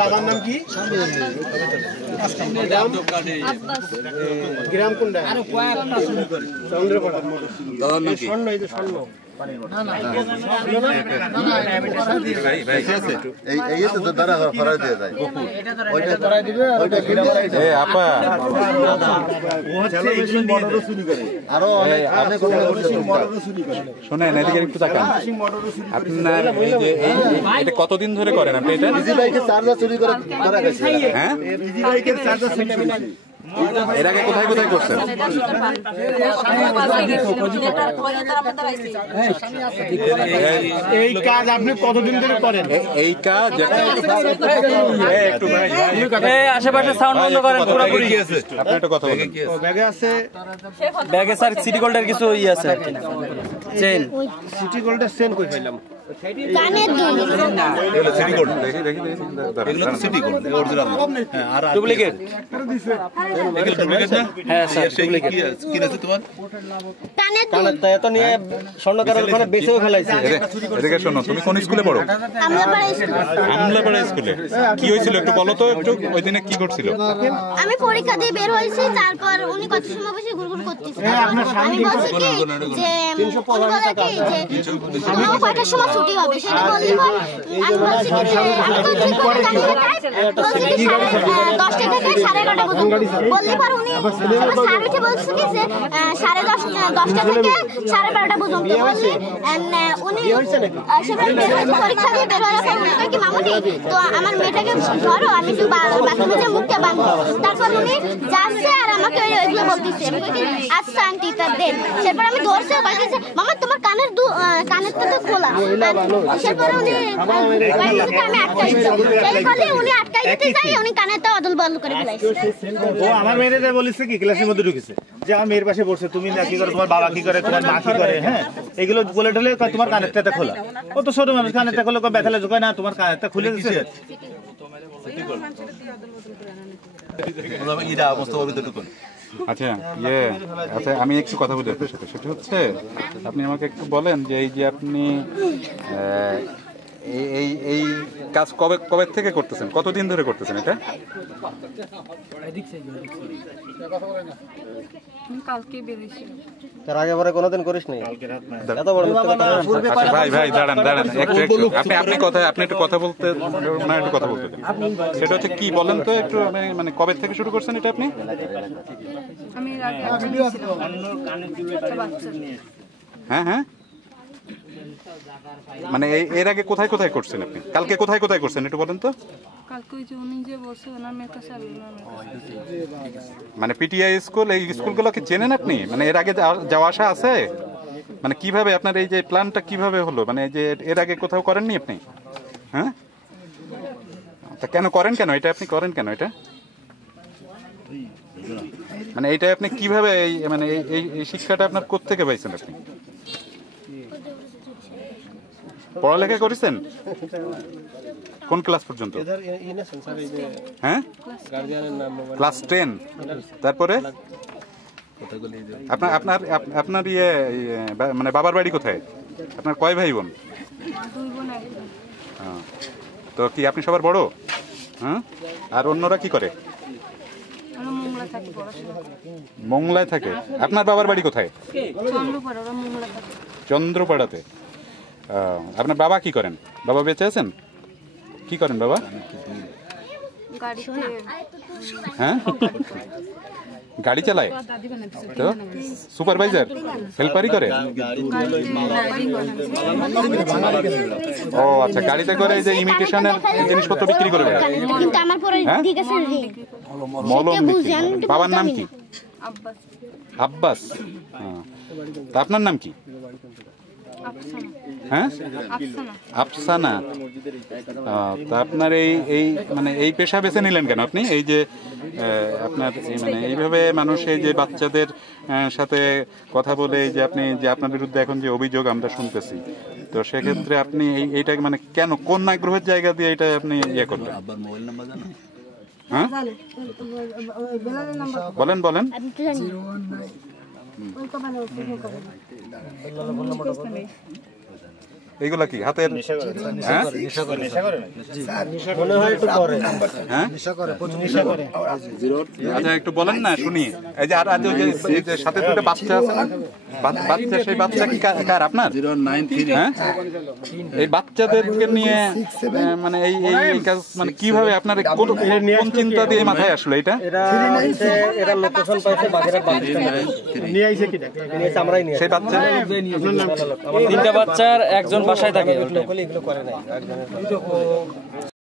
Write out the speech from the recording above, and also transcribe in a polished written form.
বাবার নাম কি? গ্রাম কোনটা? চন্দ্রপাড়া। দাদার নাম কি? স্বর্ণ। এই যে স্বর্ণ। শোনেন এদিকে একটু তাকান। আপনার এটা কতদিন ধরে করেন আপনি এটা? হ্যাঁ, এর আগে কোথায় কোথায় করছেন? এই কাজ আপনি কতদিন ধরে করেন? এই কাজ একটু আশেপাশে সাউন্ড বন্ধ করেন পুরোপুরি। আপনি একটা কথা বলেন। ব্যাগে আছে, ব্যাগে স্যার সিটি গোল্ডের কিছু ই আছে, চেন। সিটি গোল্ডের চেন কই পাইলাম? কানের দুল। সিটি গোল্ড দেখি দেখি এগুলো তো সিটি গোল্ড অরিজিনাল। হ্যাঁ, আর ডুপ্লিকেট। এগুলো ডুপ্লিকেট না? হ্যাঁ স্যার ডুপ্লিকেট। কি আছে তোমার? কানের দুল। এত নিয়ে স্বর্ণকারের ওখানে বেচেও ফেলাইছে। এদিকে শোনো, তুমি কোন স্কুলে পড়ো? আমলাপাড়া স্কুল। আমলাপাড়া স্কুলে। কি হয়েছিল একটু বলো তো, একটু ওই দিনে কি করছিল? আমি পরীক্ষা দিয়ে বের হয়েছি, তারপর উনি কত সময় বসে ঘুরঘুর করতেছে। আমি বলছি কি যে উনি বলে কি যে আমার কয়টার সময় ছুটি হবে সেটা বললি পর আমি বলছি কি যে আমি তো ঠিক করে জানি না টাইম, বলছি কি 10টা থেকে 11:30 পর্যন্ত বললি পর উনি আমার স্যার উঠে বলছে কি যে 10:30 থেকে 12:30 পর্যন্ত বললি উনি সেখানে বের হয়েছে, পরীক্ষা দিয়ে বের হওয়ার পর উনি কয় কি মামুনি তো আমার মেয়েটাকে ধরো, আমি একটু বাথরুমে যে মুখটা বাঁধবো। তারপর উনি যাচ্ছে আর আমাকে ওইগুলো বলতেছে, আচ্ছা আন্টি তা দেন। সেরপর আমি ধরছি, বলতেছে মামা তোমার কানেরটা তো খোলা। সেরপর উনি আমি আটকাই সেই বলে উনি আটকাই দিতে যাই, উনি কানেরটা অদল বদল করে ফেলাইছে। ও আমার মেয়েটা বলেছে কি ক্লাসের মধ্যে ঢুকেছে যে আমার মেয়ের পাশে বসে, তুমি না কি করে, তোমার বাবা কি করে, তোমার মা কি করে, হ্যাঁ এগুলো বলে ঢলে তোমার কানেরটা খোলা। ও তো ছোট মানুষ, কানেরটা খোলা ব্যথা লাগে না, তোমার কানেরটা খুলে দিচ্ছে। আচ্ছা আচ্ছা, আমি একটু কথা বলি আপনার সাথে। সেটা হচ্ছে আপনি আমাকে একটু বলেন যে এই যে আপনি এই কাজ কবে কবে থেকে করতেছেন, কতদিন ধরে করতেছেন এটা? কালকে বেরিয়েছি। তার আগে পরে কোনোদিন করিস নাই? এত বড় আচ্ছা ভাই দাঁড়ান আপনি একটু কথা বলতে, না একটু কথা বলতে দেন। সেটা হচ্ছে কি বলেন তো একটু, মানে কবে থেকে শুরু করছেন এটা আপনি? আমি হ্যাঁ, মানে এর আগে কোথায় কোথায় করছেন আপনি? কালকে কোথায় কোথায় করছেন একটু বলেন তো। কালকে ওই যে উনি যে বলছে ওনার মেয়ের কাছে মানে পিটিআই স্কুল, এই স্কুলগুলো কি চেনেন আপনি? মানে এর আগে যাওয়া আসা আছে? মানে কিভাবে আপনার এই যে প্ল্যানটা কিভাবে হলো, মানে যে এর আগে কোথাও করেননি আপনি? হ্যাঁ, তা কেন করেন, কেন এটা আপনি করেন কেন এটা? মানে এইটা আপনি কিভাবে মানে এই শিক্ষাটা আপনার কোত্থেকে পাইছেন আপনি? পড়ালেখা করেছেন কোন ক্লাস পর্যন্ত? হ্যাঁ, ক্লাস 10। তারপরে আপনার মানে বাবার বাড়ি কোথায়? আপনার কয় ভাই বোন? তো কি আপনি সবার বড়? হ্যাঁ, আর অন্যরা কি করে? মংলায় থাকে। আপনার বাবার বাড়ি কোথায়? চন্দ্রপাড়াতে। আপনার বাবা কি করেন? বাবা বেঁচে আছেন? কি করেন বাবা? হ্যাঁ, গাড়ি চালায় তো? সুপারভাইজার, হেল্পারই করে? ও আচ্ছা, গাড়িতে করে যে ইমিটেশনের জিনিসপত্র বিক্রি করে। মলম বিক্রি। বাবার নাম কি? আব্বাস। তা আপনার নাম কি? হ্যাঁ, আফসানা। তা আপনার এই মানে এই পেশা বেছে নিলেন কেন আপনি? এই যে আপনার মানে এইভাবে মানুষ এই যে বাচ্চাদের সাথে কথা বলে যে আপনি যে আপনার বিরুদ্ধে এখন যে অভিযোগ আমরা শুনতেছি, তো সেক্ষেত্রে আপনি এইটা মানে কেন, কোন আগ্রহের জায়গা দিয়ে এটা আপনি ইয়ে করলেন? হ্যাঁ, বলেন। এইগুলা কি হাতের? হ্যাঁ হ্যাঁ আচ্ছা একটু বলেন না শুনি। এই যে আর আজ ওই যে সাথে দুটো বাচ্চা আছে না, বাচ্চা, সেই বাচ্চা কি কার? আপনার? হ্যাঁ এই বাচ্চাদেরকে নিয়ে মানে এই কাজ মানে কিভাবে আপনার কোন চিন্তা দিয়ে মাথায় আসলো এটা? এরা লোকেশন পাইছে বাগেরহাট বাস নিয়ে আইছে কি নিয়েছে আমরাই নিয়ে সেই বাচ্চা তিনটা বাচ্চার একজন বাসায় থাকে। এগুলো করে নাই।